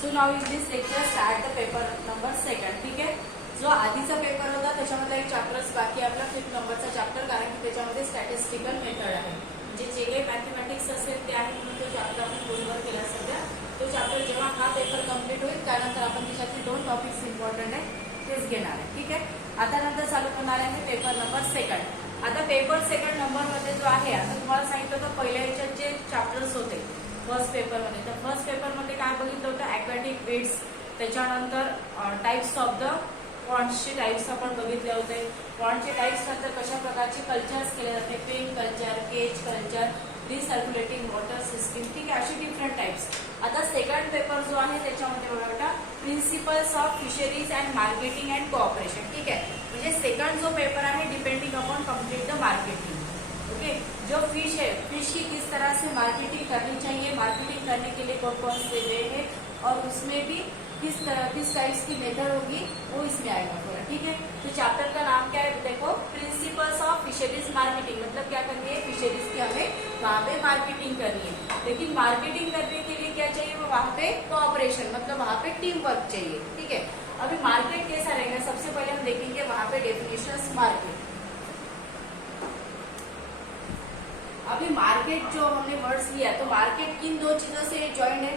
So now in this lecture start the paper number 2. ठीक आहे. जो आधीचा पेपर होता त्याच्यामध्ये एक चॅप्टर्स बाकी आपला 5th नंबरचा चॅप्टर, कारण की त्याच्यामध्ये स्टॅटिस्टिकल मेथड आहे, म्हणजे जे काही मॅथमॅटिक्स असेल ते आहे म्हणून तो चॅप्टर आपण पूर्ण केला सध्या. तो चॅप्टर जेव्हा हा पेपर कम्प्लीट होईल त्यानंतर आपण त्याच्यातले 2 टॉपिक्स इम्पॉर्टंट आहे तेच घेणार आहे. ठीक आहे. आता नंतर चालू करणार आहे पेपर नंबर 2. आता पेपर 2 नंबरमध्ये जो आहे, आता तुम्हाला सांगितलं होतं पहिल्या याच्यात जे चॅप्टर्स होते फर्स्ट पेपरमध्ये, तर फर्स्ट पेपरमध्ये काय बघितलं होतं, ॲक्वॅटिक वेट्स, त्याच्यानंतर टाईप्स ऑफ द पॉन्ड्सचे टाईप्स आपण बघितले होते. पॉन्डचे टाईप्स नंतर कशा प्रकारचे कल्चर्स केले जाते, pen culture, cage culture, recirculating water system. ठीक आहे, असे डिफरंट टाईप्स. आता सेकंड पेपर जो आहे त्याच्यामध्ये बघा बेटा, principles of fisheries and marketing and cooperation. ठीक आहे, म्हणजे सेकंड जो पेपर है depending upon complete the marketing. Okay, जो फिश है, फिश की किस तरह से मार्केटिंग करनी चाहिए, मार्केटिंग करने के लिए कौन कौन से वे है और उसमें भी किस टाइप्स की मेथड होगी वो इसमें आएगा पूरा. ठीक है. तो चैप्टर का नाम क्या है देखो, प्रिंसिपल्स ऑफ फिशरीज मार्केटिंग. मतलब क्या करनी है, फिशरीज की हमें वहाँ पे मार्केटिंग करनी है, लेकिन मार्केटिंग करने के लिए क्या चाहिए, वो वहाँ पे कोऑपरेशन, मतलब वहाँ पे टीम वर्क चाहिए. ठीक है. अभी मार्केट कैसा रहेगा, सबसे पहले हम देखेंगे वहाँ पे डेफिनेशंस मार्केट. अभी मार्केट जो हमने वर्ड्स लिया, तो मार्केट किन 2 चीजों से ज्वाइंट है.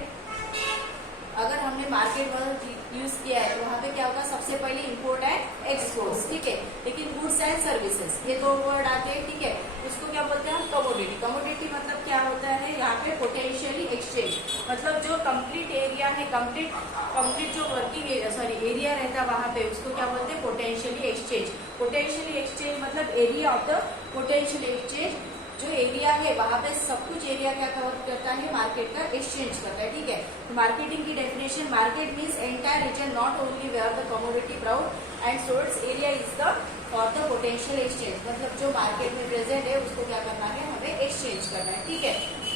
अगर हमने मार्केट वर्ड यूज किया है तो वहाँ पे क्या होगा, सबसे पहले इंपोर्ट एंड एक्सपोर्ट. ठीक है. लेकिन गुड्स एंड सर्विसेज ये 2 वर्ड आते हैं. ठीक है. उसको क्या बोलते हैं हम, कमोडिटी. कमोडिटी मतलब क्या होता है, यहाँ पे पोटेंशियली एक्सचेंज, मतलब जो कंप्लीट एरिया है, कंप्लीट जो वर्किंग एरिया रहता है वहाँ पे, उसको क्या बोलते हैं, पोटेंशियली एक्सचेंज. पोटेंशियली एक्सचेंज मतलब area of the potential exchange. जो एरिया है वहाँ पे सब कुछ एरिया क्या कवर करता है, मार्केट का एक्सचेंज करता है. ठीक है. मार्केटिंग की definition, market means entire region not only where the commodity brought and sold area is the for the potential exchange. मतलब जो मार्केट में प्रेजेंट है उसको क्या करना है, हमें एक्सचेंज करना है. ठीक है.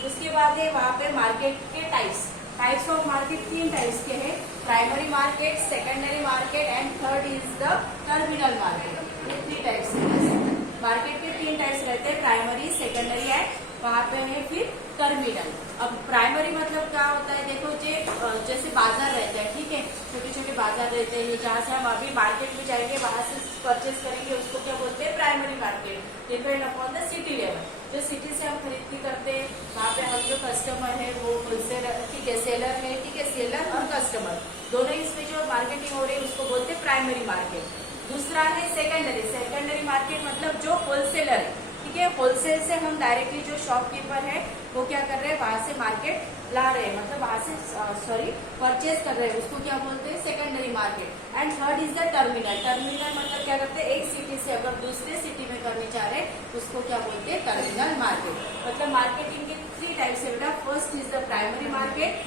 उसके बाद है वहाँ पे मार्केट के टाइप्स ऑफ मार्केट 3 टाइप्स के हैं, primary market, secondary market and third is the terminal market. ये 3 टाइप्स है. मार्केट के 3 टाइप्स रहते हैं, प्राइमरी, सेकेंडरी एंड वहाँ पे है फिर टर्मिनल. अब प्राइमरी मतलब क्या होता है, देखो जैसे बाजार रहते हैं. ठीक है. छोटे छोटे बाजार रहते हैं, जहाँ से हम अभी मार्केट में जाएंगे, वहां से परचेज करेंगे, उसको क्या बोलते हैं, primary market. Depend upon the city level. जो सिटी से हम खरीदी करते हैं वहाँ पे हम जो कस्टमर है वो होलसेलर, ठीक है, सेलर है. ठीक है. सेलर और कस्टमर दोनों इसमें जो मार्केटिंग हो रही है उसको बोलते हैं प्राइमरी मार्केट. दूसरा है सेकेंडरी मार्केट मतलब जो होलसेलर है. ठीक है. होलसेल से हम डायरेक्टली जो शॉपकीपर है वो क्या कर रहे हैं, वहां से मार्केट ला रहे हैं, मतलब वहां से परचेज कर रहे हैं, उसको क्या बोलते हैं, secondary market. And third is the terminal. Terminal मतलब क्या करते हैं, एक सिटी से अगर दूसरे सिटी में करने चाह रहे हैं उसको क्या बोलते हैं, टर्मिनल मार्केट. मतलब मार्केटिंग के 3 टाइप्स है बेटा. First is the primary market,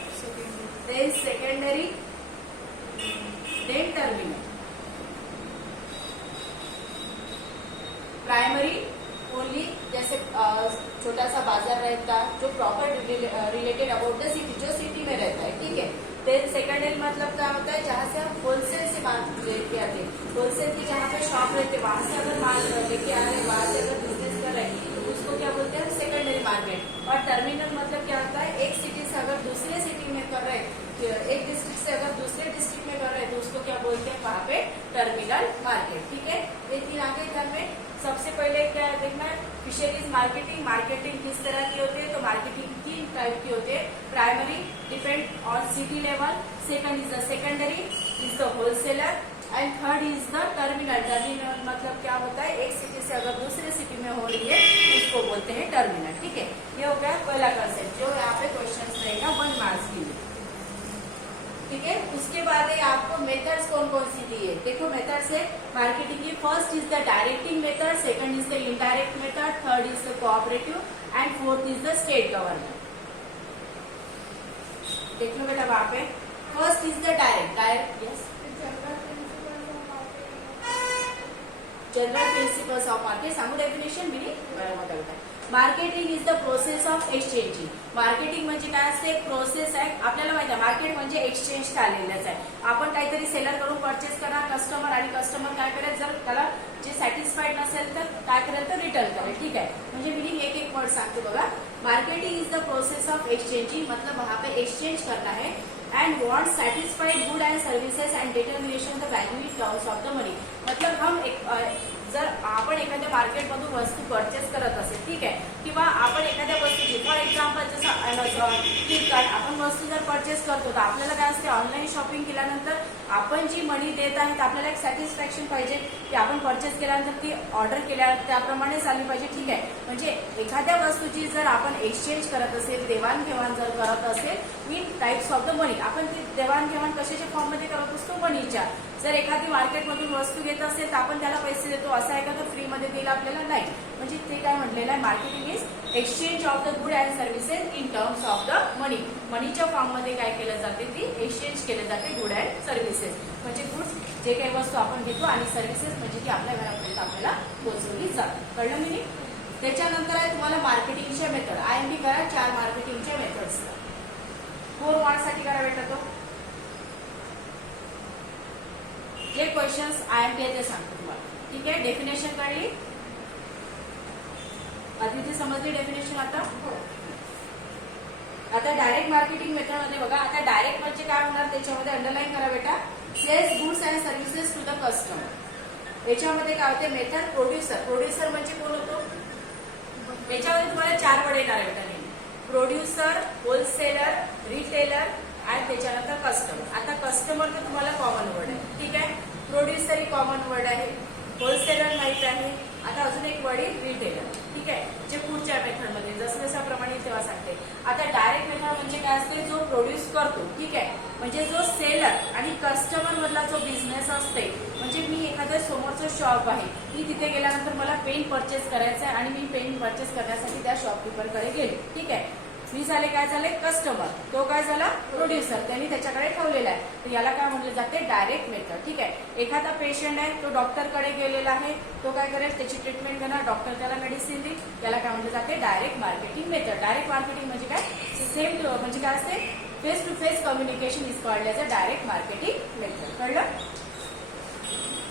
then secondary, then terminal. Primary only जैसे छोटा सा बाजार रहता है जो proper related about the city, जो सिटी में रहता है. ठीक है. देन सेकेंडरी मतलब क्या होता है, जहाँ से हम होलसेल से माल लेके आते हैं, होलसेल की जहाँ पे शॉप रहते हैं वहां से अगर माल लेके आ रहे हैं, वहां से अगर बिजनेस कर रहे हैं तो उसको क्या बोलते हैं, सेकेंडरी मार्केट. और टर्मिनल मतलब क्या होता है, एक सिटी से अगर दूसरे सिटी में कर रहे हैं, एक डिस्ट्रिक्ट से अगर दूसरे डिस्ट्रिक्ट में कर रहे हैं तो उसको क्या बोलते हैं, वहाँ पे टर्मिनल मार्केट. ठीक है. ये 3 आगे घर में सबसे पहले क्या देखना है, फिशरीज मार्केटिंग. मार्केटिंग किस तरह की होती है, तो मार्केटिंग 3 टाइप की होती है. Primary depend on city level, second is the secondary is the wholesaler end third is the terminal. Terminal मतलब क्या होता है, एक सिटी से अगर दूसरे सिटी में हो रही है उसको बोलते हैं टर्मिनल. ठीक है. ये हो गया पहला कंसेप्ट जो यहाँ पे क्वेश्चन रहेगा 1 मार्क्स के लिए. ठीक है. उसके बाद है आपको मेथड्स कौन कौन सी दी है. देखो मेथड्स है मार्केटिंग की. First is the directing method, second is the indirect method, third is the cooperative and fourth is the state government. देख लो बेटा वहां पे. First is the direct yes, general principles of market. सांगू definition मिली बरोबर बेटा. Marketing is the process of exchanging. Marketing म्हणजे काय असते, एक प्रोसेस आहे. आपल्याला माहिती आहे मार्केट म्हणजे एक्सचेंज चाललेलंच आहे. आपण काहीतरी सेलर कडून परचेस करा कस्टमर, आणि कस्टमर काय करेल, जर त्याला जे सॅटिस्फाईड नसेल तर काय करेल, तर रिटर्न करेल. ठीक आहे, म्हणजे मीनिंग एक एक वर्ड सांगते बघा. Marketing is the process of exchanging, मतलब वहां पे एक्सचेंज करना है. And want satisfied good and services and determination the value in terms of the money. मतलब हम जर आपण एखाद्या मार्केटमधून वस्तू परचेस करत असेल, ठीक आहे, किंवा आपण एखाद्या वस्तूची फॉर एक्झाम्पल जसं अमेझॉन, फ्लिपकार्ट, आपण वस्तू जर परचेस करतो तर आपल्याला काय असते, ऑनलाईन शॉपिंग केल्यानंतर आपण जी मनी देत आहे तर आपल्याला एक सॅटिस्फॅक्शन पाहिजे की आपण परचेस केल्यानंतर ती ऑर्डर केल्या त्याप्रमाणे झाली पाहिजे. ठीक आहे, म्हणजे एखाद्या वस्तूची जर आपण एक्सचेंज करत असेल, देवाणघेवाण जर करत असेल इन टाइप्स ऑफ द मनी, आपण ती देवाणघेवाण कशाच्या फॉर्ममध्ये करत असतो, मनीच्या. जर एखादी मार्केटमधून वस्तू घेत असेल तर आपण त्याला पैसे देतो, असं आहे का तर फ्रीमध्ये देईल आपल्याला, नाही. म्हणजे ते काय म्हटलेलं आहे, marketing is exchange of the good and services in terms of the money. मनीच्या फॉर्ममध्ये काय केलं जाते, ती एक्सचेंज केले जाते गुड अँड सर्व्हिसेस. म्हणजे गुड्स जे काही वस्तू आपण घेतो, आणि सर्व्हिसेस म्हणजे की आपल्या घरापर्यंत आपल्याला पोहोचवली जाते. कळलं मी? त्याच्यानंतर आहे तुम्हाला मार्केटिंगच्या मेथड. IMP करा 4 मार्केटिंगच्या मेथड्स. 4 मार्क्ससाठी करा बेटा तो. जे क्वेश्चन्स IMP आहे ते सांगतो तुम्हाला. ठीक आहे, डेफिनेशन कळली, आधी समजली डेफिनेशन. आता डायरेक्ट मार्केटिंग मेथड मध्ये बघा. आता डायरेक्ट म्हणजे काय होणार, त्याच्यामध्ये अंडरलाईन करा बेटा, sales goods and services to the customer. याच्यामध्ये काय होते, मेथड प्रोड्युसर. प्रोड्युसर म्हणजे कोण होतो, याच्यामध्ये तुम्हाला 4 वर्ड येणार आहे बेटा. प्रोड्युसर, होलसेलर, रिटेलर आणि त्याच्यानंतर कस्टमर. आता कस्टमर तर तुम्हाला कॉमन वर्ड आहे. ठीक आहे, प्रोड्युसर ही कॉमन वर्ड आहे, होलसेलर माहित आहे. आता अजून एक वर्ड आहे रिटेलर. ठीक आहे, जे पुढच्या मेथडमध्ये जसं जसं प्रमाणे तेव्हा सांगते. आता डायरेक्ट मेथड म्हणजे काय असते, जो प्रोड्यूस करतो. ठीक आहे, म्हणजे जो सेलर आणि कस्टमर मधला जो बिझनेस असते. म्हणजे मी एखाद्या समोरचं शॉप आहे, मी तिथे गेल्यानंतर मला पेन परचेस करायचं आहे आणि मी पेन परचेस करण्यासाठी त्या शॉपकीपरकडे गेले. ठीक आहे, मी झाले काय झाले, कस्टमर. तो काय झाला, प्रोड्युसर, त्यांनी त्याच्याकडे ठेवलेला आहे. तर याला काय म्हटलं जाते, डायरेक्ट मेथड. ठीक आहे, एखादा पेशंट आहे, तो डॉक्टरकडे गेलेला आहे, तो काय करेल, त्याची ट्रीटमेंट करणार, डॉक्टर त्याला मेडिसिन देईल. याला काय म्हटलं जाते, direct marketing method. Direct marketing म्हणजे काय, सेम म्हणजे काय असते, face to face communication is called as a direct marketing method. कळलं?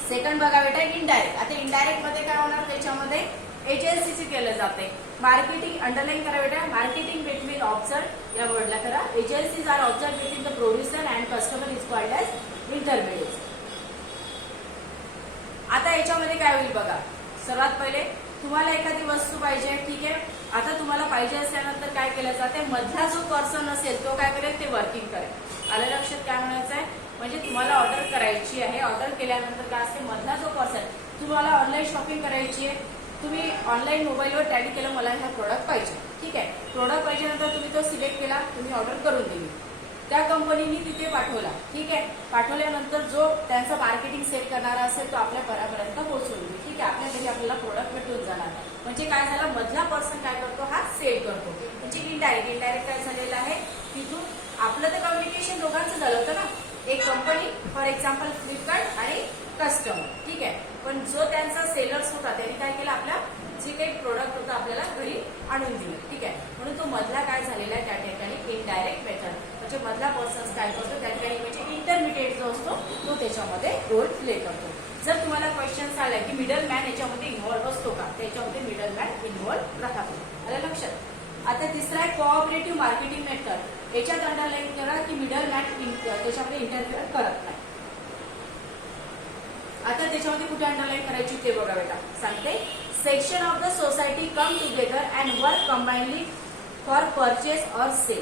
सेकंड बघा बेटा, इनडायरेक्ट. आता इनडायरेक्ट मध्ये काय होणार, त्याच्यामध्ये एजन्सीचे केलं जाते. मार्केटिंग अंडरलाईन करा बेटा, मार्केटिंग बिटवीन ऑब्झर्व या वर्डला करा. Agencies are observe between the producer and customer is called as intermediate. आता याच्यामध्ये काय होईल बघा, सर्वात पहिले तुम्हाला एखादी वस्तू पाहिजे. ठीक आहे, आता तुम्हाला पाहिजे असल्यानंतर काय केलं जाते, मधला जो पर्सन असेल तो काय करेल, ते वर्किंग करेल. आलं लक्षात? काय म्हणायचं आहे, म्हणजे तुम्हाला ऑर्डर करायची आहे, ऑर्डर केल्यानंतर काय असते, मधला जो पर्सन, तुम्हाला ऑनलाईन शॉपिंग करायची आहे, तुम्ही ऑनलाईन मोबाईलवर टॅली केलं, मला हा प्रोडक्ट पाहिजे. ठीक आहे, प्रोडक्ट पाहिजे नंतर तुम्ही तो सिलेक्ट केला, तुम्ही ऑर्डर करून दिली, त्या कंपनीने तिथे पाठवला. ठीक आहे, पाठवल्यानंतर जो त्यांचा मार्केटिंग सेट करणारा असेल तो आपल्या घरापर्यंत पोहोचवून देईल. ठीक आहे, आपल्या घरी आपल्याला प्रोडक्ट भेटून जाणार. म्हणजे काय झालं, मधला पर्सन काय करतो, हा सेल करतो. म्हणजे इनडायरेक्ट. इनडायरेक्ट काय झालेलं आहे, तिथून आपलं तर कम्युनिकेशन दोघांचं झालं होतं ना, एक कंपनी फॉर एक्झाम्पल फ्लिपकार्ट आणि कस्टमर. ठीक आहे, पण जो त्यांचा सेलर्स होता त्यांनी काय केलं, आपल्या जे काही प्रोडक्ट होतं आपल्याला घरी आणून दिलं. ठीक आहे, म्हणून तो मधला काय झालेला आहे, त्या ठिकाणी इनडायरेक्ट मेथड. म्हणजे मधला पर्सन काय करतो, त्या ठिकाणी म्हणजे इंटरमिडिएट जो असतो तो त्याच्यामध्ये रोल प्ले करतो. जर तुम्हाला क्वेश्चन आलाय की मिडल मॅन याच्यामध्ये इन्व्हॉल्व्ह असतो का, त्याच्यामध्ये मिडल मॅन इन्व्हॉल्व्ह राहतो. आलं लक्षात? आता तिसरा आहे कोऑपरेटिव्ह मार्केटिंग मेथड. याच्यात अंडरलाईन करा की मिडल मॅन त्याच्यामध्ये इंटरफिअर करत नाही. आता त्याच्यामध्ये कुठे अंडरलाईन करायची ते बघा बेटा, सांगते. Section of the society come together and work combinely for purchase or sale.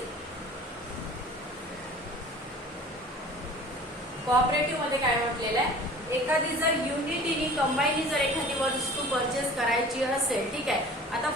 Cooperative मध्ये काय म्हटलेलं आहे, एखादी जर युनिटीनी कंबाईनली जर एखादी वस्तू परचेस करायची असेल. ठीक आहे, आता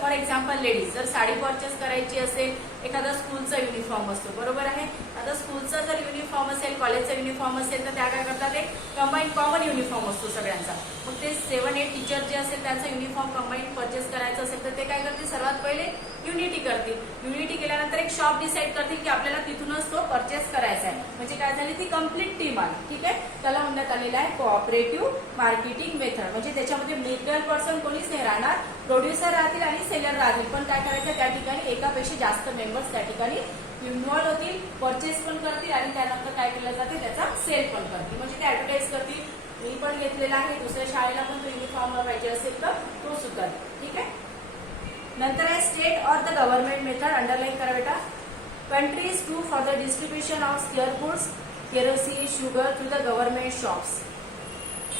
फॉर एक्झाम्पल लेडीज जर साडी परचेस करायची असेल, एखादा स्कूलचा युनिफॉर्म असतो, बरोबर आहे. आता स्कूलचा जर युनिफॉर्म असेल, कॉलेजचा युनिफॉर्म असेल, तर त्या काय करतात, एक कंबाईन कॉमन युनिफॉर्म असतो सगळ्यांचा. मग ते 7-8 टीचर जे असेल त्यांचा युनिफॉर्म कंबाईन परचेस करायचं असेल तर ते काय करते, सर्वात पहिले युनिटी करतील. युनिटी केल्यानंतर एक शॉप डिसाईड करतील की आपल्याला तिथूनच तो परचेस करायचा आहे. म्हणजे काय झाली, ती कंप्लीट टीम आली. ठीक आहे, त्याला म्हणण्यात आलेलं आहे कोऑपरेटिव्ह मार्केटिंग मेथड. म्हणजे त्याच्यामध्ये मिडल पर्सन कोणीच नाही राहणार, प्रोड्युसर राहतील आणि सेलर राहतील. पण काय करायचं, त्या ठिकाणी एकापेक्षा जास्त मेंबर्स त्या ठिकाणी इन्व्हॉल्व होतील, परचेस पण करतील आणि त्यानंतर काय केलं जाते, त्याचा सेल पण करतील. म्हणजे ते ऍडव्हर्टाईज करतील, मी पण घेतलेला आहे, दुसऱ्या शाळेला पण तो युनिफॉर्म पाहिजे असेल तर तो सुद्धा. ठीक आहे, नंतर आहे state or the government method. Underline करा बेटा. Countries do for the distribution of scarce goods, kerosene, sugar through the government shops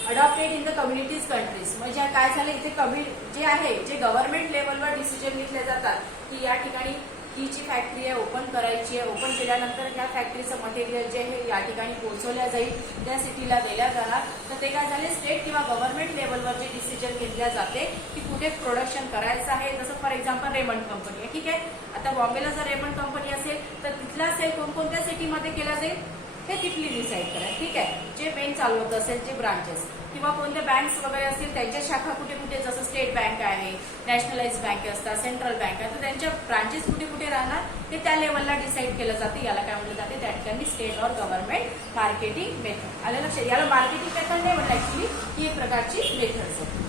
adopted in the communities countries. म्हणजे काय झालं, इथे जे आहे, जे गव्हर्नमेंट लेवलवर डिसिजन घेतले जातात की या ठिकाणी ही जी फॅक्टरी आहे ओपन करायची आहे, ओपन केल्यानंतर त्या फॅक्टरीचं मटेरियल जे आहे या ठिकाणी पोहोचवल्या जाईल, त्या सिटीला दिल्या जाणार. तर ते काय झाले, स्टेट किंवा गव्हर्नमेंट लेवलवर जे डिसिजन घेतल्या जाते की कुठे प्रोडक्शन करायचं आहे. जसं फॉर एक्झाम्पल रेमंड कंपनी आहे. ठीक आहे, आता बॉम्बेला जर रेमंड कंपनी असेल तर तिथला सेल कोणकोणत्या सिटीमध्ये केला जाईल हे तिथली डिसाईड करा. ठीक आहे, जे मेन चालवत असेल, जे ब्रांचेस किंवा कोणत्या बँक्स वगैरे असतील त्यांच्या शाखा कुठे कुठे, जसं स्टेट बँक आहे, नॅशनलाइज बँक असतात, सेंट्रल बँक आहे, तर त्यांच्या ब्रांचेस कुठे कुठे राहणार ते त्या लेवलला डिसाईड केलं जाते. याला काय म्हटलं जाते, त्या ठिकाणी state or government marketing method. आलं लक्षात, याला मार्केटिंग मेथड नाही म्हणलं, ऍक्च्युली ही एक प्रकारची मेथड्स आहे.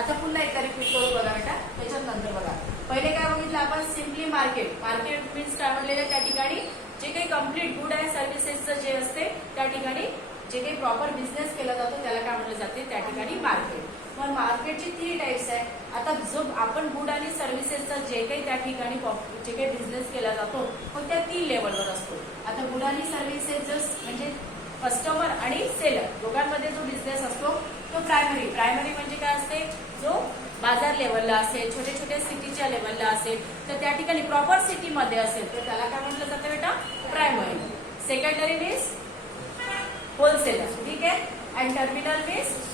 आता पुन्हा एकदा रिपीट करू बघा बेटा, त्याच्यात नंतर बघा. पहिले काय बघितलं आपण, सिम्पली मार्केट. मार्केट मीन्स काय म्हणलेलं, त्या ठिकाणी जे काही कम्प्लीट गुड अँड सर्व्हिसेसचं जे असते त्या ठिकाणी जे काही प्रॉपर बिझनेस केला जातो त्याला काय म्हटलं जाते, त्या ठिकाणी मार्केट. पण मार्केटची 3 टाइप्स आहे. आता जो आपण गुड आणि सर्व्हिसेसचा जे काही त्या ठिकाणी जे काही बिझनेस केला जातो तो त्या 3 लेवलवर असतो. आता गुड आणि सर्व्हिसेस म्हणजे कस्टमर आणि सेलर दोघांमध्ये जो बिझनेस असतो तो प्रायमरी. प्रायमरी म्हणजे काय असते, जो बाजार लेवलला असेल, छोट्या छोट्या सिटीच्या लेवलला असेल, तर त्या ठिकाणी प्रॉपर सिटीमध्ये असेल तर त्याला काय म्हटलं जातं बेटा, प्रायमरी. Secondary means wholesaler. ठीक आहे, अँड टर्मिनल मीन्स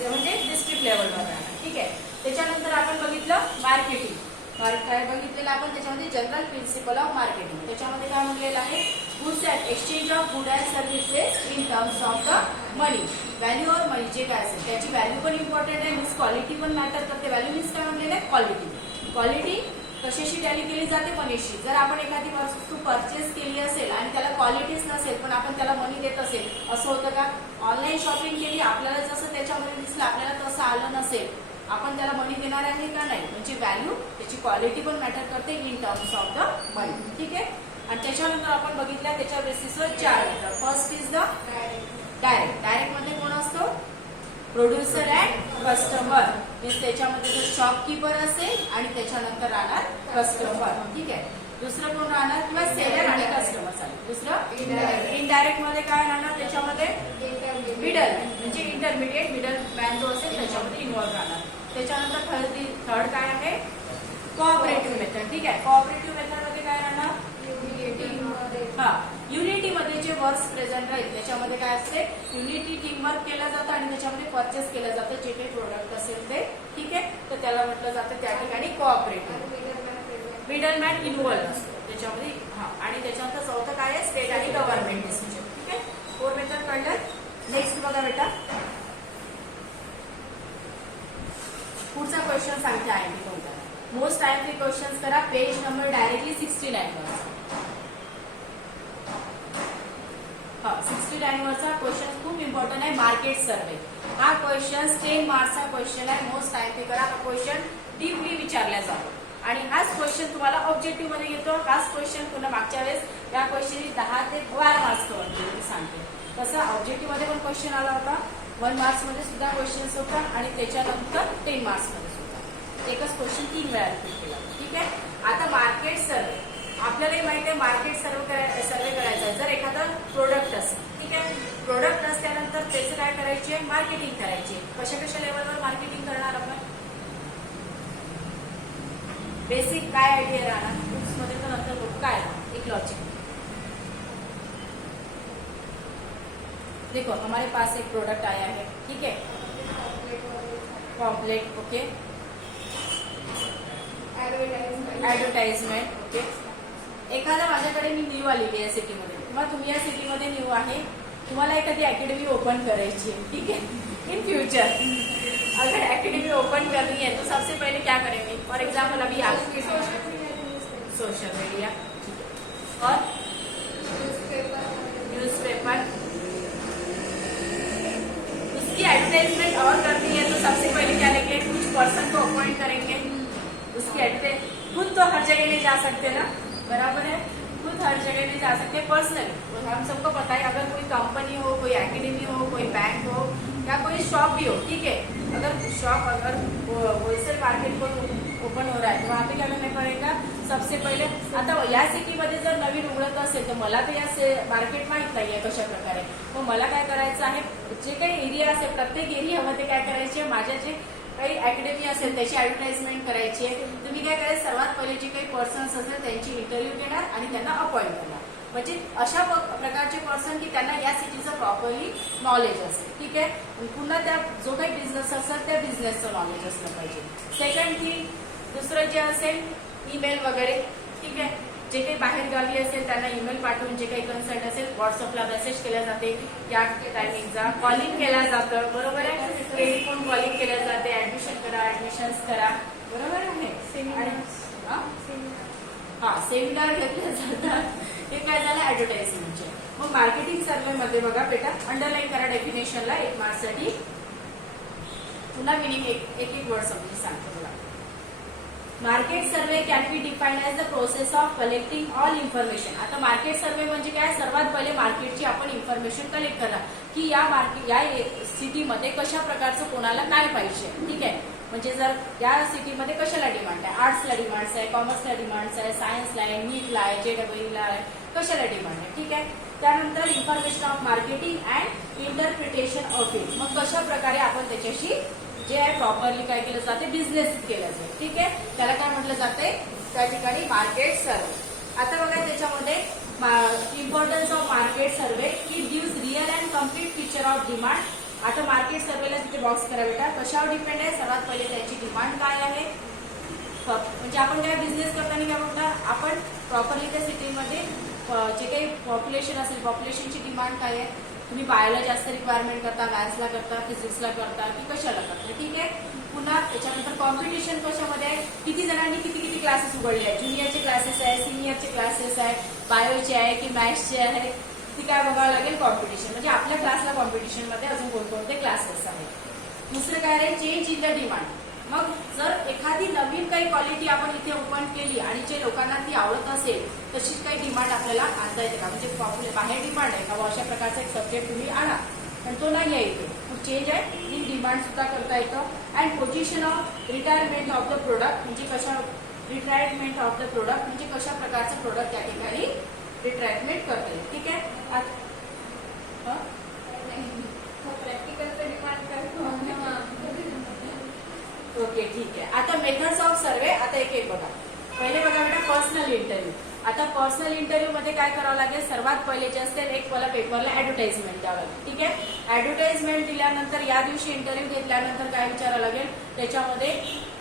म्हणजे डिस्ट्रिक्ट लेवलवर. ठीक आहे, त्याच्यानंतर आपण बघितलं मार्केटिंग. काय बघितलेलं आपण त्याच्यामध्ये जनरल प्रिन्सिपल ऑफ मार्केटिंग. त्याच्यामध्ये काय म्हणलेलं आहे, goods and exchange of good and services in terms of the money. Value or money जे काय असेल त्याची व्हॅल्यू पण इम्पॉर्टंट आहे, मीन्स क्वालिटी पण मॅटर करते. व्हॅल्यू मीन्स काय म्हणलेलं आहे, क्वालिटी. क्वालिटी कशाशी टॅली केली जाते, मनीशी. जर आपण एखादी वस्तू परचेस केली असेल आणि त्याला क्वालिटीच नसेल पण आपण त्याला मनी देत असेल, असं होतं का? ऑनलाईन शॉपिंग केली, आपल्याला जसं त्याच्यामध्ये दिसलं आपल्याला तसं आलं नसेल, आपण त्याला मनी देणार आहे का नाही. म्हणजे व्हॅल्यू, त्याची क्वालिटी पण मॅटर करते इन टर्म्स ऑफ द मनी. ठीक आहे, आणि त्याच्यानंतर आपण बघितलं त्याच्या बेसिसवर 4 method. First is the direct. Direct मध्ये कोण असतो, प्रोड्युसर अँड कस्टमर. मीन्स त्याच्यामध्ये जो शॉपकीपर असेल आणि त्याच्यानंतर राहणार कस्टमर. ठीक आहे, दुसरं कोण राहणार, किंवा सेलर आणि कस्टमर चालेल. दुसरं इनडायरेक्ट मध्ये काय राहणार, त्याच्यामध्ये मिडल म्हणजे इंटरमिडिएट मिडल मॅन जो असेल त्याच्यामध्ये इन्व्हॉल्व राहणार. त्याच्यानंतर थर्ड काय आहे, कोऑपरेटिव्ह मेथड. ठीक आहे, कोऑपरेटिव्ह मेथड मध्ये काय राहणार, युनिटी मध्ये जे वर्क्स प्रेझेंट राहील त्याच्यामध्ये काय असते, युनिटी टीम वर्क केलं जातं आणि त्याच्यामध्ये परचेस केलं जातं जे काही प्रोडक्ट असेल ते. ठीक आहे, तर त्याला म्हटलं जातं त्या ठिकाणी कोऑपरेटिव्ह. मिडलमॅन इन्व्हॉल्व असतो त्याच्यामध्ये. आणि त्याच्यानंतर चौथं काय आहे, स्टेट आणि गव्हर्नमेंट डिसिजन. ठीक आहे, 4 मेथड कळलं. नेक्स्ट बघा बेटा, पुढचा क्वेश्चन सांगते आहे मी कोणता. मोस्ट टाइमली क्वेश्चन करा, पेज नंबर डायरेक्टली 69 वर. 69 वरचा क्वेश्चन खूप इम्पॉर्टंट आहे, मार्केट सर्वे. हा क्वेश्चन 10 मार्क्सचा क्वेश्चन आहे. मोस्ट टाइमली करा, हा क्वेश्चन डीपली विचारला जातो आणि हाच क्वेश्चन तुम्हाला ऑब्जेक्टिव्ह मध्ये घेतो. हाच क्वेश्चन पुन्हा मागच्या वेळेस या क्वेश्चनची 10 ते 12 मार्क्स मी सांगते. तसं ऑब्जेक्टिव्ह मध्ये पण क्वेश्चन आला होता, 1 मार्क्स मध्ये सुद्धा क्वेश्चन होता आणि त्याच्यानंतर 10 मार्क्स मध्ये सुद्धा एकच क्वेश्चन 3 वेळा रिपीट केला. ठीक आहे, आता मार्केट सर्वे. आपल्यालाही माहिती आहे मार्केट सर्वे करायचं आहे. जर एखादा प्रोडक्ट असेल, ठीक आहे, प्रोडक्ट असल्यानंतर त्याचं काय करायचे, मार्केटिंग करायची. कशा कशा लेवलवर मार्केटिंग करणार आपण, बेसिक काय आयडिया राहणार बुक्स मध्ये, तर नंतर काय एक लॉजिक. देखो हमारे पास एक प्रोडक्ट आया है, ठीक है, पॉम्पलेट. Okay, advertisement. ओके, एखादा माझ्याकडे मी न्यू आलेली आहे सिटीमध्ये किंवा तुम्ही या सिटीमध्ये न्यू आहे, तुम्हाला एखादी अकॅडमी ओपन करायची आहे. ठीक आहे, इन फ्युचर. अगर एकेडमी ओपन करनी है तो सबसे पहले क्या करेंगे? फॉर एग्जाम्पल अभी आप सोशल मीडिया और न्यूज़पेपर, उसकी एडवर्टाइजमेंट और करनी है तो सबसे पहले क्या लेंगे? कुछ पर्सन को अपॉइंट करेंगे, उसकी एडवर्टाइज। खुद तो हर जगह नहीं जा सकते ना, बराबर है, खुद हर जगह नहीं जा सकते। पर्सनली हम सबको पता है, अगर कोई कंपनी हो, कोई एकेडमी हो, कोई बैंक हो या कोई शॉप भी हो, ठीक है, अगर शॉप अगर होलसेल मार्केट को ओपन हो रहा है तो वहाँ पे क्या करना पडेगा? सबसे पहिले आता या सिटीमध्ये जर नवीन उघडत असेल तर मला तर या मार्केट माहित नाहीये कशा प्रकारे, मग मला काय करायचं आहे, जे काही एरिया असेल प्रत्येक एरियामध्ये काय करायचे, माझ्या जे काही अकॅडमी असेल त्याची ऍडव्हर्टाइजमेंट करायची आहे। तुम्ही काय करायचं, सर्वात पहिले जे काही पर्सन्स असेल त्यांची इंटरव्ह्यू घेणार आणि त्यांना अपॉइंट करणार, म्हणजे अशा प्रकारचे पर्सन की त्यांना या सिटीचं प्रॉपरली नॉलेज असेल, ठीक आहे। पुन्हा त्या जो काही बिझनेस असेल त्या बिझनेसचं नॉलेज असलं पाहिजे। सेकंड थिंग, दुसरं जे असेल ईमेल वगैरे, ठीक आहे, जे काही बाहेर गावी असेल त्यांना ईमेल पाठवून जे काही कन्सर्ट असेल व्हॉट्सअपला मेसेज केल्या जाते, या टायमिंगचा कॉलिंग केलं जातं, बरोबर आहे, टेलिफोन कॉलिंग केल्या जाते, ऍडमिशन करा, ऍडमिशन्स करा, बरोबर आहे। हा, सेमिनार घेतले जातात, हे काय झालं ऍडव्हर्टाइजमेंटचे। मग मार्केटिंग सर्वे मध्ये बघा बेटा, अंडरलाईन करा डेफिनेशनला 1 मार्क्ससाठी, पुन्हा मिनिंग एक वर्ड समजून सांगतो तुला। Market survey can be defined as the process of collecting all information. आता मार्केट सर्वे म्हणजे काय, सर्वात पहिले मार्केटची आपण इन्फॉर्मेशन कलेक्ट करा की या सिटीमध्ये कशा प्रकारचं कोणाला काय पाहिजे, ठीक आहे, म्हणजे जर या सिटीमध्ये कशाला डिमांड आहे, आर्ट्सला डिमांड आहे, कॉमर्सला डिमांड आहे, सायन्सला आहे, नीटला आहे, JEEला आहे, कशाला डिमांड आहे, ठीक आहे। त्यानंतर information of marketing and interpretation of it, मग कशा प्रकारे आपण त्याच्याशी जे आहे प्रॉपरली काय केलं जाते, बिझनेस केलं जाते, ठीक आहे, त्याला काय म्हटलं जाते, त्या ठिकाणी मार्केट सर्वे। आता बघा त्याच्यामध्ये importance of market survey, it gives real and complete picture of demand. आता मार्केट सर्वेला तिथे बॉक्स करा बेटा, कशावर डिपेंड आहे, सर्वात पहिले त्याची डिमांड काय आहे, म्हणजे आपण काय बिझनेस करताना काय म्हणता, आपण प्रॉपरली त्या सिटीमध्ये जे काही पॉप्युलेशन असेल पॉप्युलेशनची डिमांड काय आहे, तुम्ही बायोला जास्त रिक्वायरमेंट करता, मॅथ्सला करता, फिजिक्सला करता की कशाला करता, ठीक आहे। पुन्हा त्याच्यानंतर कॉम्पिटिशन कशामध्ये आहे, किती जणांनी किती किती क्लासेस उघडले आहेत, ज्युनियरचे क्लासेस आहे, सिनियरचे क्लासेस आहे, बायोचे आहे की मॅथ्सचे आहे, ती काय बघावं लागेल, कॉम्पिटिशन, म्हणजे आपल्या क्लासला कॉम्पिटिशन मध्ये अजून कोणकोणते क्लासेस आहेत। दुसरं काय आहे, चेंज इन द डिमांड। मग जर एखादी नवीन काही क्वालिटी आपण इथे ओपन केली आणि जे लोकांना ती आवडत असेल तशीच काही डिमांड आपल्याला आणता येते का, म्हणजे बाहेर डिमांड आहे का, अशा प्रकारचा एक सब्जेक्ट तुम्ही आणा, पण तो नाही आहे इथे, तो चेंज आहे, इन डिमांड सुद्धा करता येतं। And position of retirement of the product, म्हणजे कशा रिटायरमेंट ऑफ द प्रोडक्ट म्हणजे कशा प्रकारचं प्रोडक्ट त्या ठिकाणी रिटायरमेंट करता येईल, ठीक आहे। प्रॅक्टिकलचं डिमांड करतो, ओके, ठीक आहे। आता मेथड्स ऑफ सर्वे, आता एक एक बघा, पहिले बघा बेटा पर्सनल इंटरव्ह्यू। आता पर्सनल इंटरव्ह्यू मध्ये काय करावं लागेल, सर्वात पहिले जे असेल एक मला पेपरला ऍडव्हर्टाइजमेंट द्यावं लागेल, ठीक आहे। ऍडव्हर्टाइजमेंट दिल्यानंतर या दिवशी इंटरव्ह्यू घेतल्यानंतर काय विचारावं लागेल त्याच्यामध्ये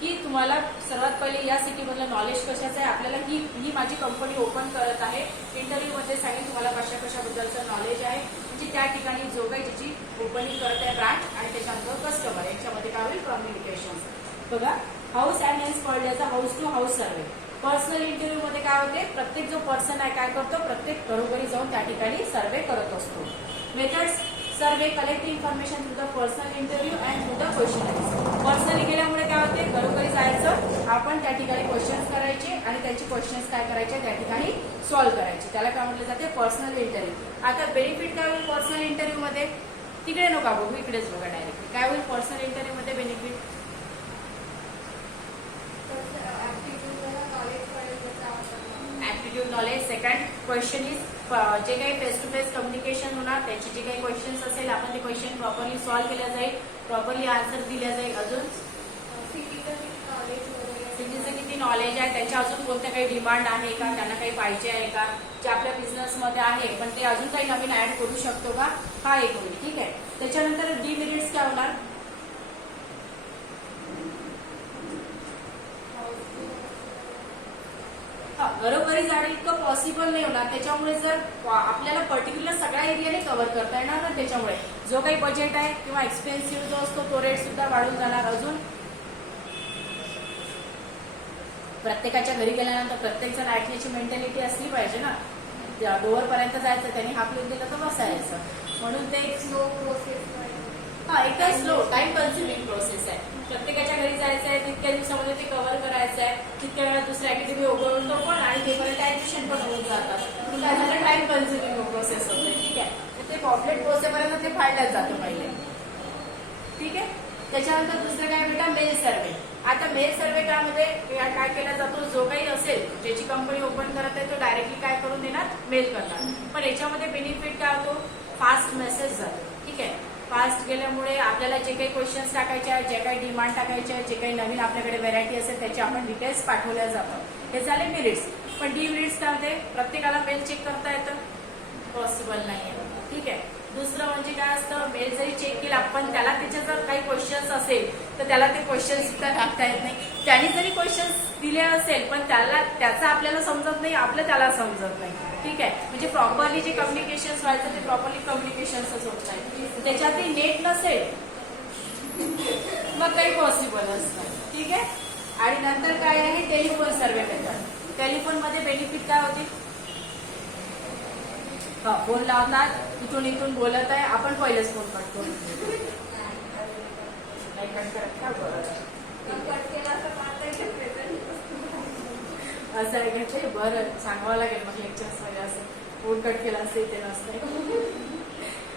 की तुम्हाला सर्वात पहिले या सिटीमधलं नॉलेज कशाचं आहे, आपल्याला ही माझी कंपनी ओपन करत आहे, इंटरव्ह्यू मध्ये सांगेल तुम्हाला कशाबद्दलचं नॉलेज आहे, म्हणजे त्या ठिकाणी जो काही ज्याची ओपनिंग करत आहे ब्रांच आणि त्याच्यानंतर कस्टमर, याच्यामध्ये काय होईल, कम्युनिकेशन। बघा, house and halls called as a house to house survey. Personal interview मध्ये काय होते, प्रत्येक जो पर्सन आहे काय करतो, प्रत्येक घरोघरी जाऊन त्या ठिकाणी सर्वे करत असतो। Methods survey, collect information through the personal interview and through the questionnaires. Personally गेल्यामुळे काय होते, घरोघरी जायचं, आपण त्या ठिकाणी क्वेश्चन्स करायचे आणि त्यांचे क्वेश्चन्स काय करायचे त्या ठिकाणी सॉल्व्ह करायचे, त्याला काय म्हटलं जाते, पर्सनल इंटरव्ह्यू। आता बेनिफिट काय होईल पर्सनल इंटरव्ह्यू मध्ये, तिकडे नका बघू, इकडेच बघा डायरेक्टली, काय होईल पर्सनल इंटरव्ह्यू मध्ये benefit, aptitude knowledge. Second question is, जे काही फेस टू फेस कम्युनिकेशन होणार, त्याचे जे काही क्वेश्चन्स असेल आपण ते क्वेश्चन प्रॉपरली सॉल्व्ह केल्या जाईल, प्रॉपरली आन्सर दिल्या जाईल। अजून सिटीचं किती नॉलेज आहे, त्यांच्या अजून कोणत्या काही डिमांड आहे का, त्यांना काही पाहिजे आहे का, जे आपल्या बिझनेसमध्ये आहे पण ते अजून काही नवीन ऍड करू शकतो का, हा एक होईल, ठीक आहे। त्याच्यानंतर डिमेरिट्स काय होणार, हा, घरोघरी जाणं इतकं पॉसिबल नाही होणार. त्याच्यामुळे जर आपल्याला पर्टिक्युलर सगळ्या एरियाने कव्हर करता येणार ना, त्याच्यामुळे जो काही बजेट आहे किंवा एक्सपेन्सिव्ह जो असतो तो रेट सुद्धा वाढून जाणार. अजून प्रत्येकाच्या घरी गेल्यानंतर प्रत्येक जण ऐकण्याची मेंटॅलिटी असली पाहिजे ना. डोअर पर्यंत जायचं, त्यांनी हात लिहून दिलं तर बसायचं. म्हणून ते एक स्लो प्रोसेस, हा एकदम स्लो टाइम कन्झ्युमिंग प्रोसेस आहे. प्रत्येकाच्या घरी जायचं आहे, तितक्या दिवसामध्ये ते कव्हर करायचं आहे. तितक्या वेळा दुसऱ्या ऍक्टिव्हिटी उघडून तो पण आणि ते पर्यंत ऍडमिशन पण होऊन जातात. काय झालं, टाइम कन्झ्युमिंग प्रोसेस होते. ठीक आहे, तर ते पॉपलेट पोहोचेपर्यंत ते फायद्यात जातं पहिले. ठीक आहे, त्याच्यानंतर दुसरं काय बेटा, मेल सर्वे. आता मेल सर्वे त्यामध्ये काय केला जातो, जो काही असेल ज्याची कंपनी ओपन करत आहे तो डायरेक्टली काय करून देणार, मेल करणार. पण याच्यामध्ये बेनिफिट काय होतो, फास्ट मेसेज जातो. ठीक आहे, फास्ट गेल्यामुळे आपल्याला जे काही क्वेश्चन्स टाकायचे आहेत, जे काही डिमांड टाकायचे आहेत, जे काही नवीन आपल्याकडे व्हरायटी असेल त्याचे आपण डिटेल्स पाठवल्या जातात. हे झाले मेरिट्स. पण डिमेरिट्स त्यामध्ये प्रत्येकाला मेल चेक करता येतं, पॉसिबल नाही आहे. ठीक आहे, दुसरं म्हणजे काय असतं, मेल जरी चेक केला पण त्याला त्याचे जर काही क्वेश्चन्स असेल तर त्याला ते क्वेश्चन सुद्धा टाकता येत नाही. त्यांनी जरी क्वेश्चन्स दिले असेल पण त्याचं आपल्याला समजत नाही, आपलं त्याला समजत नाही. ठीक आहे, म्हणजे प्रॉपरली जे कम्युनिकेशन व्हायचं ते प्रॉपरली कम्युनिकेशनच होत नाही. त्याच्यातही नेट नसेल मग काही पॉसिबल असतं. ठीक आहे, आणि नंतर काय आहे, टेलिफोन सर्वे मेथड. टेलिफोन मध्ये बेनिफिट काय होते, फोन लावतात, इथून बोलत आहे, आपण पहिलेच फोन करतो. असं आहे का, बरं सांगावं लागेल मग लेक्चर्स मध्ये असं फोन कट केला असेल ते नसतं.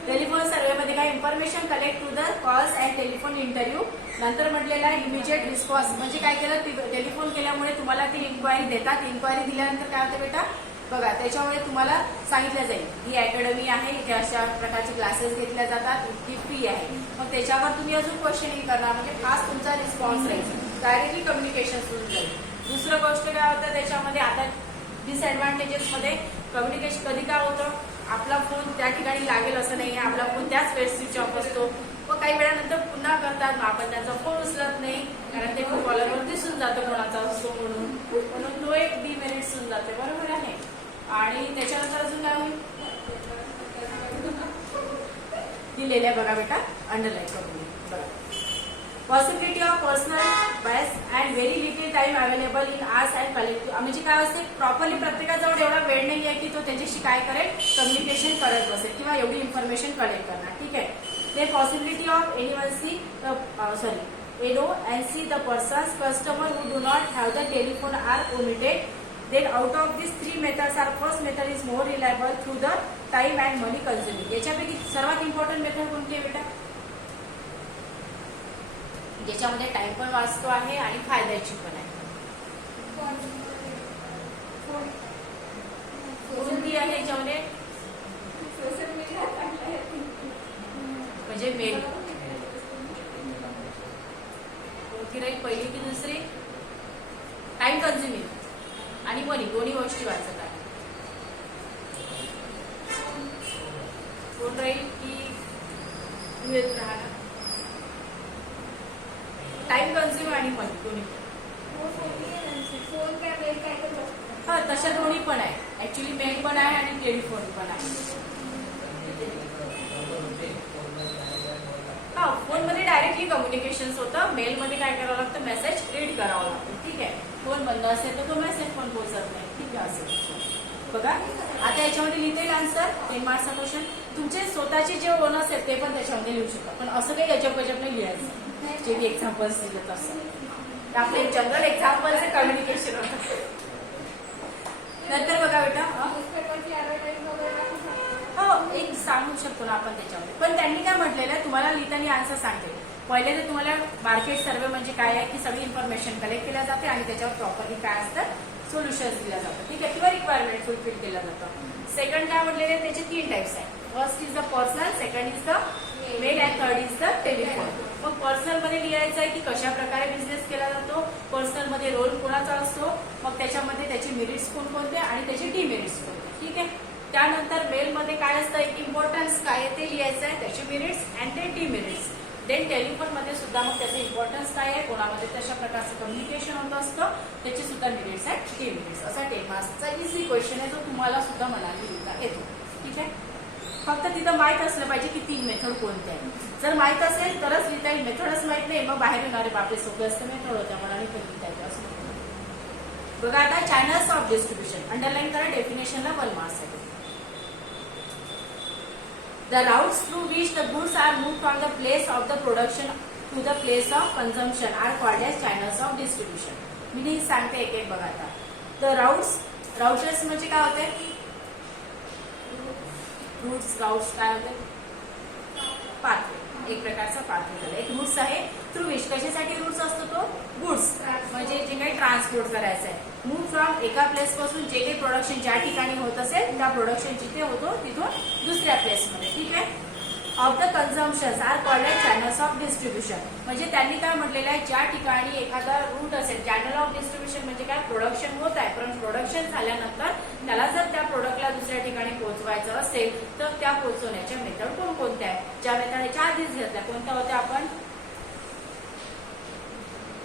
टेलिफोन सर्वेमध्ये काय information collect to the calls and telephone interview. नंतर म्हटलेला आहे इमिजिएट रिस्पॉन्स. म्हणजे काय केलं, टेलिफोन केल्यामुळे तुम्हाला ती इन्क्वायरी देतात. इन्क्वायरी दिल्यानंतर काय होते बेटा, बघा त्याच्यामुळे तुम्हाला सांगितलं जाईल ही अकॅडमी आहे, इथे अशा प्रकारचे क्लासेस घेतल्या जातात, इतकी फी आहे. मग त्याच्यावर तुम्ही अजून क्वेश्चनिंग करणार, म्हणजे खास तुमचा रिस्पॉन्स राहील, डायरेक्टली कम्युनिकेशन सुरू जाईल. दुसरं गोष्ट काय होतं त्याच्यामध्ये, आता डिसएडव्हान्टेजेस मध्ये कम्युनिकेशन कधी काय होतं, आपला फोन त्या ठिकाणी लागेल असं नाही, आपला फोन त्याच वेळेस स्विच ऑफ असतो. मग काही वेळानंतर पुन्हा करतात, मग आपण त्यांचा फोन उचलत नाही, कारण ते कॉलरवर दिसून जातं कोणाचा असतो म्हणून तो एक डिमेरिट होऊन जाते. बरोबर आहे. आणि त्याच्यानंतर अजून काय होईल, दिलेल्या बघा बेटा, अंडरलाईन करून बघा. Possibility of personal bias and very little time available in ours and collective. म्हणजे काय असते, प्रॉपरली प्रत्येकाजवळ एवढा वेळ नाही आहे की तो त्याच्याशी काय करेल, कम्युनिकेशन करत बसेल किंवा एवढी इन्फॉर्मेशन कलेक्ट करणार. ठीक आहे, ते possibility of NONC the persons customer who do not have the telephone are omitted. Then out of these three methods, our first method is more reliable through the time and money consuming. याच्यापैकी सर्वात important method कोणती आहे बेटा, ज्याच्यामध्ये time पण वाचतो आहे आणि फायद्याची पण आहे. कोणती आहे याच्यामध्ये, म्हणजे मेल कोणती राहील, पहिली की दुसरी, टाइम कन्झ्युमिंग आणि मनी, दोन्ही गोष्टी वाचत आहे. कोण राहील की राहणार, टाइम कन्झ्युम आणि मनी दोन्ही. हा, तशा दोन्ही पण आहे ऍक्च्युली, मेल पण आहे आणि टेलिफोन पण आहे. हा, फोन मध्ये डायरेक्टली कम्युनिकेशन होतं, मेल मध्ये काय करावं लागतं, मेसेज रीड करावं लागतं. ठीक आहे, फोन बंद असेल तर तो मेसेज पण पोहोचत नाही. ठीक आहे, असेल बघा. आता याच्यामध्ये लिहिता येईल आन्सर, 10 मार्क्सचा क्वेश्चन. तुमचे स्वतःचे जे ओन असेल ते पण त्याच्यामध्ये लिहू शकता, पण असं काही अजब नाही लिहायचं, जे मी एक्झाम्पल्स दिले तसं. आपले जनरल एक्झाम्पल्स कम्युनिकेशन होतं. नंतर बघा बेटा, हो एक सांगू शकतो ना आपण त्याच्यामध्ये, पण त्यांनी काय म्हटलेलं आहे, तुम्हाला लिहिताना आन्सर सांगते. पहिले तर तुम्हाला मार्केट सर्वे म्हणजे काय आहे, की सगळी इन्फॉर्मेशन कलेक्ट केल्या जाते आणि त्याच्यावर प्रॉपरली काय असतं, सोल्युशन्स दिल्या जातात. ठीक आहे, किंवा रिक्वायरमेंट फुलफिल केलं जातं. सेकंड काय म्हटलेले आहे, त्याचे 3 टाइप्स आहेत. First is the personal, second is the mail and third is the telephone. मग पर्सनल मध्ये लिहायचं आहे की कशा प्रकारे बिझनेस केला जातो, पर्सनल मध्ये रोल कोणाचा असतो, मग त्याच्यामध्ये त्याचे मेरिट्स कोणकोणते आणि त्याचे डिमेरिट्स कोणते. ठीक आहे, त्यानंतर मेल मध्ये काय असतं, एक इम्पॉर्टन्स काय ते लिहायचं आहे, त्याचे मेरिट्स अँड ते डिमेरिट्स. देन टेलिफोनमध्ये सुद्धा मग त्याचं इम्पॉर्टन्स काय आहे, कोणामध्ये तशा प्रकारचं कम्युनिकेशन होत असतं, त्याचे सुद्धा मिनिट्स आहेत के मिनिट्स. असा 10 मार्क्सचा इझी क्वेश्चन आहे जो तुम्हाला सुद्धा मनाली लिहिता येतो. ठीक आहे, फक्त तिथं माहीत असलं पाहिजे की 3 मेथड कोणत्या आहे. जर माहीत असेल तरच लिहिता येईल, मेथडच माहीत नाही मग बाहेर येणारे बापरे सोपे असतं मेथड होत्या मनाली पण लिहिता येतं असं. बघा आता चॅनल्स ऑफ डिस्ट्रीब्युशन अंडरलाईन करा, डेफिनेशनला 1 मार्क्स आहे. The routes through which the goods are moved from the place of the production to the place of consumption are called as channels of distribution. मी सांगते एक एक बघा आता. The routes म्हणजे काय होते, routes काय होते, पाथवे, एक प्रकारचा पाथवे झाला. एक रूट्स आहे थ्रू विच, कशासाठी रूट्स असतो तो, गुड्स म्हणजे जे काही ट्रान्सपोर्ट करायचं आहे. मूव्ह फ्रॉम एका प्लेस पासून जे काही प्रोडक्शन ज्या ठिकाणी होत असेल त्या प्रोडक्शन जिथे होतो तिथून दुसऱ्या प्लेसमध्ये. ठीक आहे, of the consumption are called as channels of distribution. म्हणजे त्यांनी काय म्हटलेलं आहे, ज्या ठिकाणी एखादा रूट असेल, चॅनल ऑफ डिस्ट्रीब्युशन म्हणजे काय, प्रोडक्शन होत आहे पण प्रोडक्शन झाल्यानंतर त्याला जर त्या प्रोडक्टला दुसऱ्या ठिकाणी पोहोचवायचं असेल तर त्या पोहोचवण्याच्या मेथड कोणकोणत्या आहेत, ज्या मेथड याच्या आधीच घेतल्या कोणत्या होत्या आपण.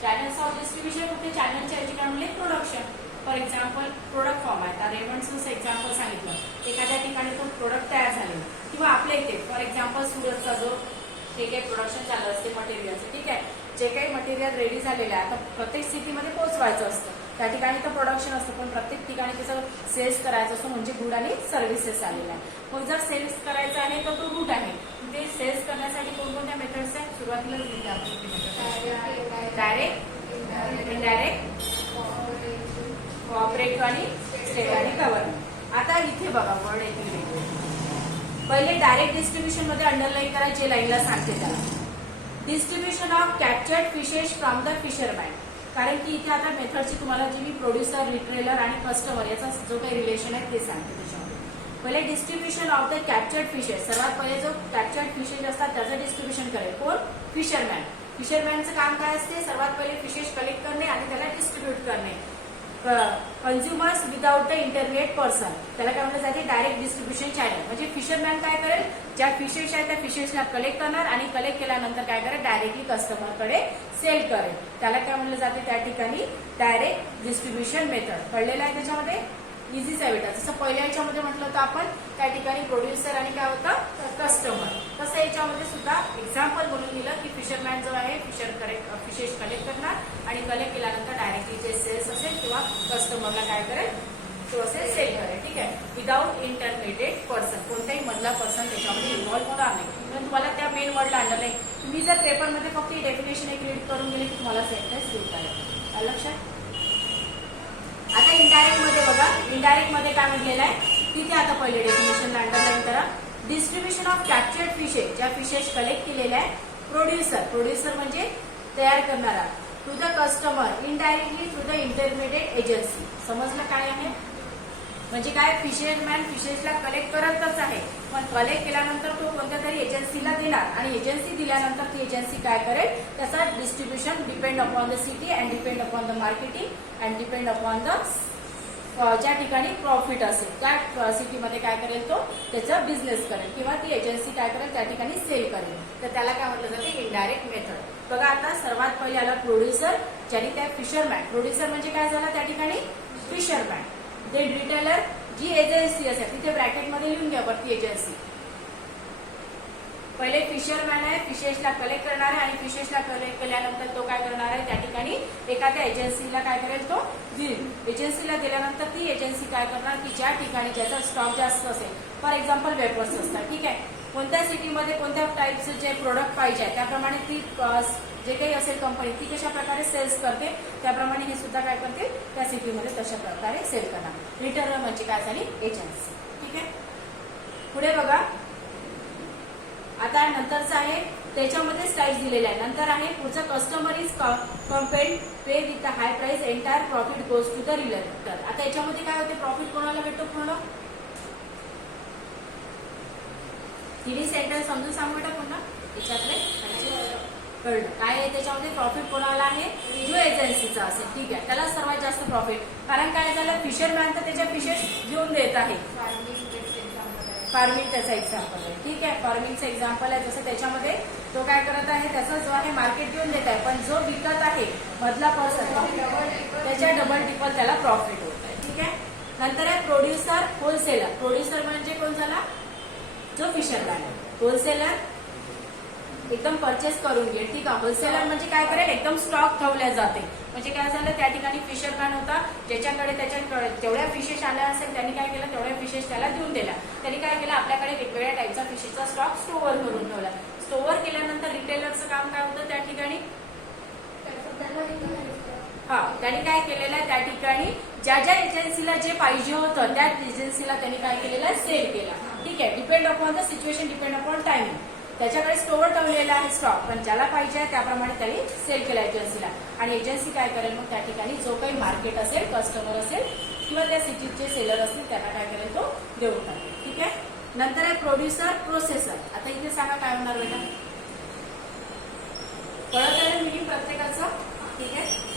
चॅनल्स ऑफ डिस्ट्रीब्युशन कुठे, चॅनलच्या याची काय म्हणले, production. For example product form आहे, आता रेमंड्सचं एक्झाम्पल सांगितलं, एखाद्या ठिकाणी तो प्रोडक्ट तयार झाले किंवा आपल्या इथे फॉर एक्झाम्पल सुरतचा जो जे काही प्रोडक्शन चालू असते मटेरियलचं. ठीक आहे, जे काही मटेरियल रेडी झालेलं आहे आता प्रत्येक सिटीमध्ये पोहोचवायचं असतं, त्या ठिकाणी तर प्रोडक्शन असतं पण प्रत्येक ठिकाणी त्याचं सेल्स करायचं असतं म्हणजे गुड आणि सर्व्हिसेस आलेला आहे. मग जर सेल्स करायचं आहे तर तो रूट आहे, ते सेल्स करण्यासाठी कोणकोणत्या मेथड्स आहेत, सुरुवातीला डायरेक्ट, इनडायरेक्ट, कोऑपरेटिव्ह आणि स्टेट आणि गव्हर्नमेंट. आता इथे बघा वर्ड येते, पहिले डायरेक्ट डिस्ट्रीब्युशन मध्ये अंडरलाईन करा जे लाईनला सांगते त्याला. Distribution of captured fishes from the fisherman. कारण की इथे आता मेथडची तुम्हाला जी मी प्रोड्युसर, रिटेलर आणि कस्टमर याचा जो काही रिलेशन आहे ते सांगते त्याच्यामध्ये. पहिले distribution of the captured fishes, सर्वात पहिले जो कॅप्चर्ड फिशेस असतात त्याचं डिस्ट्रीब्युशन करेल कोण, फिशरमॅन. फिशरमॅनचं काम काय असते, सर्वात पहिले फिशेस कलेक्ट करणे आणि त्याला डिस्ट्रीब्यूट करणे. Consumers without the intermediate person, त्याला काय म्हटलं जाते, डायरेक्ट डिस्ट्रीब्युशन चॅनल. म्हणजे फिशरमॅन काय करेल, ज्या फिशेस आहेत त्या फिशेसला कलेक्ट करणार आणि कलेक्ट केल्यानंतर काय करेल, डायरेक्टली कस्टमरकडे सेल करेल, त्याला काय म्हणलं जाते त्या ठिकाणी डायरेक्ट डिस्ट्रीब्युशन मेथड. कळलेलं आहे त्याच्यामध्ये, इझीच आहे बेटा. जसं पहिल्या याच्यामध्ये म्हटलं होतं आपण त्या ठिकाणी प्रोड्युसर आणि काय होतं कस्टमर, तसं याच्यामध्ये सुद्धा एक्झाम्पल म्हणून दिलं की फिशरमॅन जो आहे फिशेस कलेक्ट करणार आणि कलेक्ट केल्यानंतर डायरेक्टली जे सेल्स असेल किंवा कस्टमरला काय करेल तो असेल सेल करेल. ठीक आहे, विदाउट इंटरमिडिएट पर्सन, कोणताही मधला पर्सन त्याच्यामध्ये इन्व्हॉल्व्ह होणार नाही. पण तुम्हाला त्या मेन वर्डला अंडरलाईन, तुम्ही जर पेपरमध्ये फक्त ही डेफिनेशन एक रीड करून गेले की तुम्हाला सेंटेन्स लिहिता येईल. लक्षात. आता इनडायरेक्ट मध्ये बघा, इनडायरेक्ट मध्ये काय म्हटलेलं आहे तिथे आता पहिले डेफिनेशनला अंडरलाईन करा. डिस्ट्रीब्युशन ऑफ कॅप्चर्ड फिशेस, ज्या फिशेस कलेक्ट केलेल्या आहे, प्रोड्युसर म्हणजे तयार करणारा, to the customer indirectly through the intermediate agency. समजलं काय आहे, म्हणजे काय, फिशरमॅन फिशेसला कलेक्ट करतच आहे पण कलेक्ट केल्यानंतर तो कोणत्या तरी एजन्सीला देणार आणि एजन्सी दिल्यानंतर ती एजन्सी काय करेल, त्याचा distribution depend upon the city and depend upon the marketing and depend upon the ज्या ठिकाणी प्रॉफिट असेल त्या सिटीमध्ये काय करेल तो त्याचा बिझनेस करेल किंवा ती एजन्सी काय करेल त्या ठिकाणी सेल करेल. तर त्याला काय म्हटलं जाते, इनडायरेक्ट मेथड. बघा आता सर्वात पहिले आला प्रोड्युसर, ज्याने त्या फिशरमॅन, प्रोड्युसर म्हणजे काय झाला त्या ठिकाणी फिशरमॅन. देन रिटेलर, जी एजन्सी असेल तिथे ब्रॅकेटमध्ये लिहून घ्या वरती एजन्सी. पहिले फिशरमॅन आहे, फिशेसला कलेक्ट करणार आहे आणि फिशेसला कलेक्ट केल्यानंतर तो काय करणार आहे त्या ठिकाणी एखाद्या एजन्सीला काय करेल तो देईल. एजन्सीला दिल्यानंतर ती एजन्सी काय करणार की ज्या ठिकाणी ज्याचा स्टॉक जास्त असेल, फॉर एक्झाम्पल वेपर्स असतात. ठीक आहे, कोणत्या सिटीमध्ये कोणत्या टाईपचे जे प्रोडक्ट पाहिजे त्याप्रमाणे ती जे काही असेल कंपनी ती कशा प्रकारे सेल्स करते त्याप्रमाणे हे सुद्धा काय करते त्या सिटीमध्ये तशा प्रकारे सेल करणार. रिटेलर म्हणजे काय झाली, एजन्सी. ठीक आहे, पुढे बघा. आता नंतरचं आहे त्याच्यामध्ये स्लाइड दिलेला आहे. नंतर आहे पुढचा, customer is compelled pay with high price, entire profit goes to the retailer. आता याच्यामध्ये काय होते, प्रॉफिट कोणाला भेटतो पूर्ण, तिन्ही सेंटेन्स समजून सांगू बेटा पुन्हा याच्यातले कळलं काय आहे. त्याच्यामध्ये प्रॉफिट कोणाला आहे, जो एजन्सीचा असेल. ठीक आहे, त्याला सर्वात जास्त प्रॉफिट. कारण काय झालं, फिशरमॅन तर त्याच्या फिशेस घेऊन देत आहे, फार्मिंग त्याचा एक्झाम्पल आहे. ठीक आहे, फार्मिंगचं एक्झाम्पल आहे. जसं त्याच्यामध्ये तो काय करत आहे, त्याचा जो आहे मार्केट घेऊन देत आहे, पण जो विकत आहे मधला पर्सन त्याच्या डबल टिपल त्याला प्रॉफिट होत आहे. ठीक आहे. नंतर आहे प्रोड्युसर, होलसेलर. प्रोड्युसर म्हणजे कोण झाला, जो फिशरमॅन आहे. होलसेलर एकदम परचेस करून घे. ठीक आहे. होलसेलर म्हणजे काय करेल, एकदम स्टॉक ठेवल्या जाते. म्हणजे काय झालं, त्या ठिकाणी फिशरमॅन होता, ज्याच्याकडे जेवढ्या फिशेस आल्या असेल त्यांनी काय केलं, तेवढ्या फिशेस त्याला देऊन दिल्या. त्यांनी काय केलं, आपल्याकडे वेगवेगळ्या टाईपचा फिशेसचा स्टॉक स्टोअर करून ठेवला. स्टोअर केल्यानंतर रिटेलरचं काम काय होतं त्या ठिकाणी, हा त्यांनी काय केलेलं आहे, त्या ठिकाणी ज्या ज्या एजन्सीला जे पाहिजे होतं त्या एजन्सीला त्यांनी काय केलेलं आहे, सेल केला. ठीक आहे. Depend upon the situation, depend upon timing. त्याच्याकडे स्टोअर ठेवलेला आहे स्टॉक, पण ज्याला पाहिजे आहे त्याप्रमाणे त्यांनी सेल केला एजन्सीला. आणि एजन्सी काय करेल, मग त्या ठिकाणी जो काही मार्केट असेल, कस्टमर असेल किंवा त्या सिटीचे सेलर असतील त्यांना काय करेल, तो देऊन टाकेल. ठीक आहे. नंतर आहे प्रोड्युसर, प्रोसेसर. आता इथे सांगा काय होणार बेटा, कळत आहे मिनिंग प्रत्येकाचं. ठीक आहे.